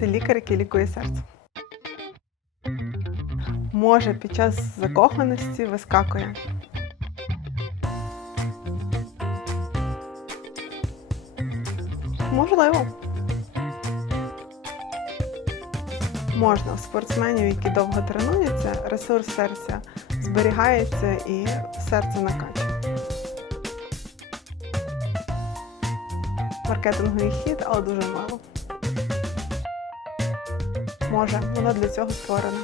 це лікар, який лікує серце. Може під час закоханості вискакує. Можливо. Можна у спортсменів, які довго тренуються, ресурс серця зберігається і серце накачує. Маркетинговий хід, але дуже мало. Може, воно для цього створене.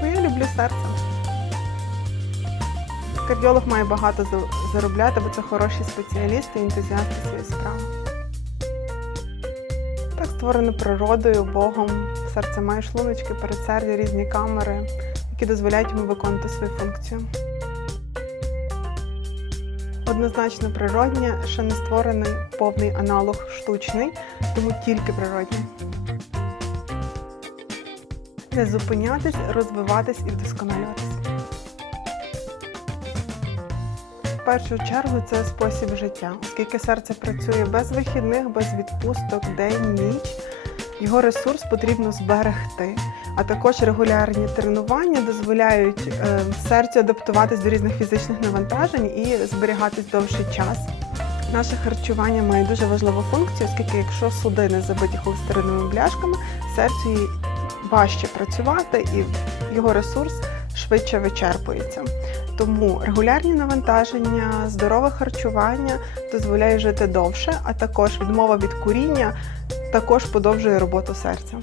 Бо я люблю серце. Кардіолог має багато заробляти, бо це хороші спеціалісти і ентузіасти своєї справи. Так створено природою, Богом. Серце має шлуночки, передсердя, різні камери, які дозволяють йому виконувати свою функцію. Однозначно природнє, ще не створений повний аналог штучний, тому тільки природнє. Не зупинятись, розвиватись і вдосконалюватись. В першу чергу це спосіб життя, оскільки серце працює без вихідних, без відпусток, день, ніч. Його ресурс потрібно зберегти. А також регулярні тренування дозволяють е, серцю адаптуватись до різних фізичних навантажень і зберігатись довший час. Наше харчування має дуже важливу функцію, оскільки якщо судини забиті холестериновими бляшками, серцю важче працювати і його ресурс швидше вичерпується. Тому регулярні навантаження, здорове харчування дозволяє жити довше, а також відмова від куріння також подовжує роботу серця.